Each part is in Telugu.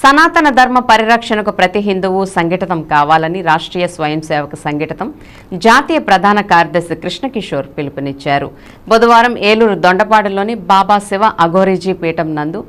సనాతన ధర్మ పరిరక్షణకు ప్రతి హిందువు సంఘటితం కావాలని రాష్ట్రీయ స్వయం సేవక సంఘటితం జాతీయ ప్రధాన కార్యదర్శి కృష్ణకిషోర్ పిలుపునిచ్చారు. బుధవారం ఏలూరు దొండపాడులోని బాబా శివ అఘోరీజీ పీఠం నందు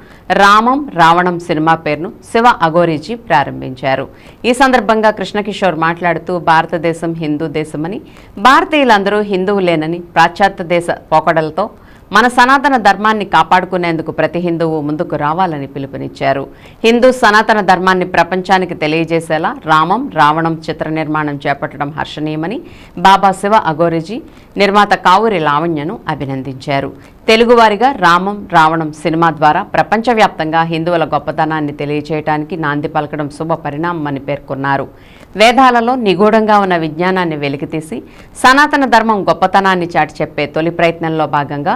రామం రావణం సినిమా పేరును శివ అఘోరీజీ ప్రారంభించారు. ఈ సందర్భంగా కృష్ణకిషోర్ మాట్లాడుతూ భారతదేశం హిందూ దేశమని భారతీయులందరూ హిందువులేనని పాశ్చాత్య దేశ పోకడలతో మన సనాతన ధర్మాన్ని కాపాడుకునేందుకు ప్రతి హిందువు ముందుకు రావాలని పిలుపునిచ్చారు. హిందూ సనాతన ధర్మాన్ని ప్రపంచానికి తెలియజేసేలా రామం రావణం చిత్ర నిర్మాణం చేపట్టడం హర్షణీయమని బాబా శివ అగోరిజీ నిర్మాత కావూరి లావణ్యను అభినందించారు. తెలుగువారిగా రామం రావణం సినిమా ద్వారా ప్రపంచవ్యాప్తంగా హిందువుల గొప్పతనాన్ని తెలియజేయడానికి నాంది పలకడం శుభ పరిణామమని పేర్కొన్నారు. వేదాలలో నిగూఢంగా ఉన్న విజ్ఞానాన్ని వెలికితీసి సనాతన ధర్మం గొప్పతనాన్ని చాటి చెప్పే తొలి ప్రయత్నంలో భాగంగా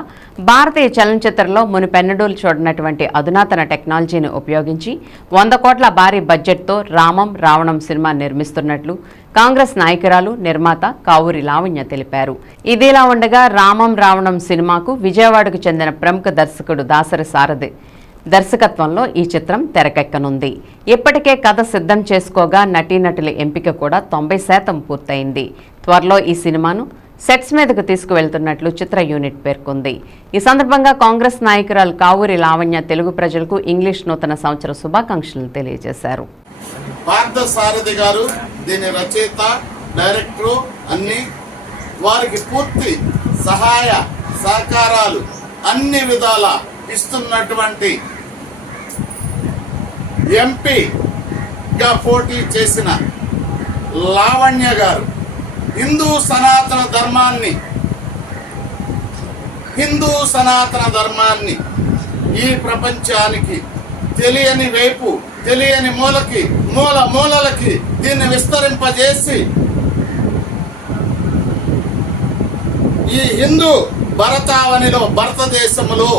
భారతీయ చలనచిత్రంలో మునిపెన్నడూలు చూడనటువంటి అధునాతన టెక్నాలజీని ఉపయోగించి వంద కోట్ల భారీ బడ్జెట్తో రామం రావణం సినిమా నిర్మిస్తున్నట్లు కాంగ్రెస్ నాయకురాలు నిర్మాత కావూరి లావణ్య తెలిపారు. ఇదిలా ఉండగా రామం రావణం సినిమాకు విజయవాడకు చెందిన ప్రముఖ దర్శకుడు దాసరి సారథి దర్శకత్వంలో ఈ చిత్రం తెరకెక్కనుంది. ఇప్పటికే కథ సిద్ధం చేసుకోగా నటీనటుల ఎంపిక కూడా తొంభై శాతం పూర్తయింది. త్వరలో ఈ సినిమాను సెట్స్ మీదకు తీసుకువెళ్తున్నట్లు చిత్ర యూనిట్ పేర్కొంది. ఈ సందర్భంగా కాంగ్రెస్ నాయకురాలు కావూరి లావణ్య తెలుగు ప్రజలకు ఇంగ్లీష్ నూతన సంవత్సర శుభాకాంక్షలు తెలియజేశారు. పార్థ సారథి గారు దీని రచయిత అన్ని వారికి పూర్తి సహాయ సహకారాలు అన్ని విధాల ఇస్తున్నటువంటి ఎంపీగా పోటీ చేసిన లావణ్య గారు హిందూ సనాతన ధర్మాన్ని హిందూ సనాతన ధర్మాన్ని ఈ ప్రపంచానికి తెలియని వైపు తెలియని మూలకి మూల మూలలకి దీన్ని విస్తరింపజేసి ఈ హిందూ భరతావనిలో భారతదేశంలో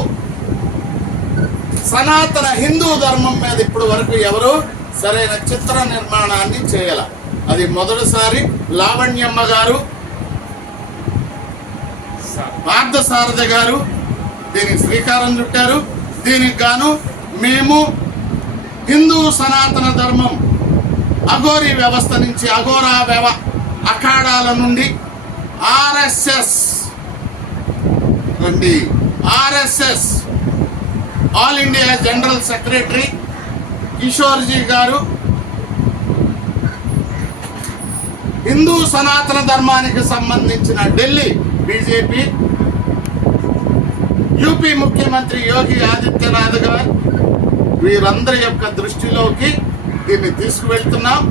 సనాతన హిందూ ధర్మం మీద ఇప్పుడు వరకు ఎవరు సరైన చిత్ర నిర్మాణాన్ని చేయాల. అది మొదటిసారి లావణ్యమ్మ గారు పార్థసారథ గారు దీనికి శ్రీకారం చుట్టారు. దీనికి గాను మేము హిందూ సనాతన ధర్మం అఘోరి వ్యవస్థ నుంచి అఘోరా వ్యవ అఖాడాల నుండి ఆర్ఎస్ఎస్ రండి RSS all India general secretary Kishorji గారు. హిందూ సనాతన ధర్మానికి సంబంధించిన ఢిల్లీ బీజేపీ. యూపీ ముఖ్యమంత్రి యోగి ఆదిత్యనాథ్ గారు. వీరందరి యొక్క దృష్టిలోకి దీన్ని తీసుకువెళ్తున్నాం.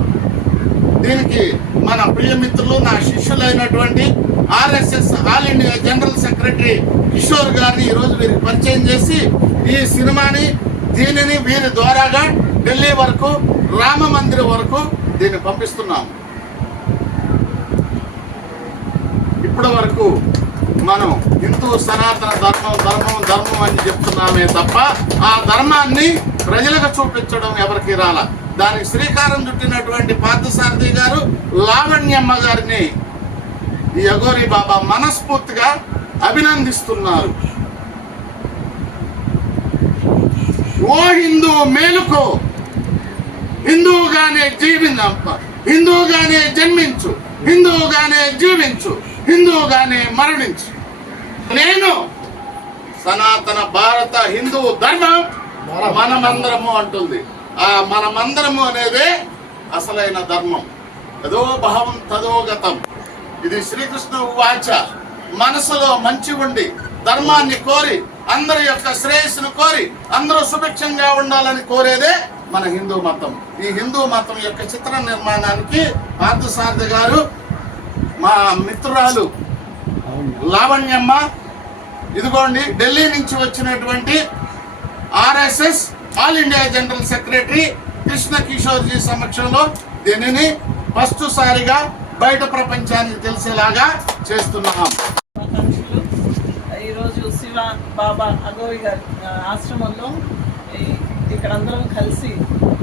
దీనికి మన ప్రియమిత్రులు నా శిష్యులైనటువంటి RSS all India general secretary Kishore గారిని ఈరోజు వీరికి పరిచయం చేసి ఈ సినిమాని దీనిని వీరి ద్వారాగా ఢిల్లీ వరకు రామ మందిరం వరకు దీన్ని పంపిస్తున్నాం ఇప్పటి వరకు మనం హిందూ సనాతన ధర్మం ధర్మం ధర్మం అని చెప్తున్నామే తప్ప ఆ ధర్మాన్ని ప్రజలకు చూపించడం ఎవరికి రాల? దానికి శ్రీకారం చుట్టినటువంటి పార్థసారథి గారు లావణ్యమ్మ గారిని ఈ అఘోరి బాబా మనస్ఫూర్తిగా అభినందిస్తున్నారు. ఓ హిందూ మేలుకో. హిందువుగానే జీవించ. హిందువుగానే జన్మించు. హిందువుగానే జీవించు. హిందువుగానే మరణించు. నేను సనాతన భారత హిందూ ధర్మం మనమందరము అంటుంది. ఆ మనమందరము అనేదే అసలైన ధర్మం. అదో భావం తదో గతం. ఇది శ్రీకృష్ణ వాచ మనసులో మంచి ఉండి ధర్మాన్ని కోరి అందరి యొక్క శ్రేయస్సును కోరి అందరూ సుభిక్షంగా ఉండాలని కోరేదే మన హిందూ మతం. ఈ హిందూ మతం యొక్క చిత్ర నిర్మాణానికి పార్థసారథి గారు మా మిత్రురాలు లావణ్యమ్మ ఇదిగోండి ఢిల్లీ నుంచి వచ్చినటువంటి RSS all India general secretary Krishna Kishorji సమక్షంలో దీనిని ఫస్ట్ సారిగా బయట ప్రపంచానికి తెలిసేలాగా చేస్తున్నాం. ఈరోజు శివ బాబా అగోరి గారి ఆశ్రమంలో ఇక్కడ అందరం కలిసి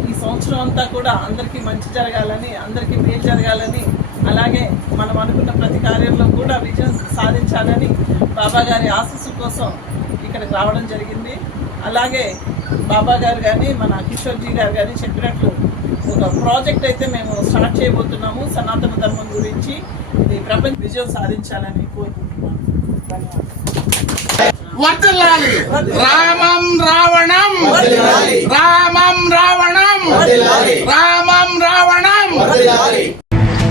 ఈ సంవత్సరం అంతా కూడా అందరికీ మంచి జరగాలని అందరికీ మేలు జరగాలని అలాగే మనం అనుకున్న ప్రతి కార్యంలో కూడా విజయం సాధించాలని బాబా గారి ఆశస్సు కోసం ఇక్కడికి రావడం జరిగింది. అలాగే బాబా గారు కానీ మన కిషోర్జీ గారు కానీ చెప్పినట్లు ఒక ప్రాజెక్ట్ అయితే మేము స్టార్ట్ చేయబోతున్నాము సనాతన ధర్మం గురించి ఈ ప్రపంచ విజయం సాధించాలని வர்த்தலாலி ராமம் ராவணம். ராமம் ராவணம். ராமம் ராவணம்.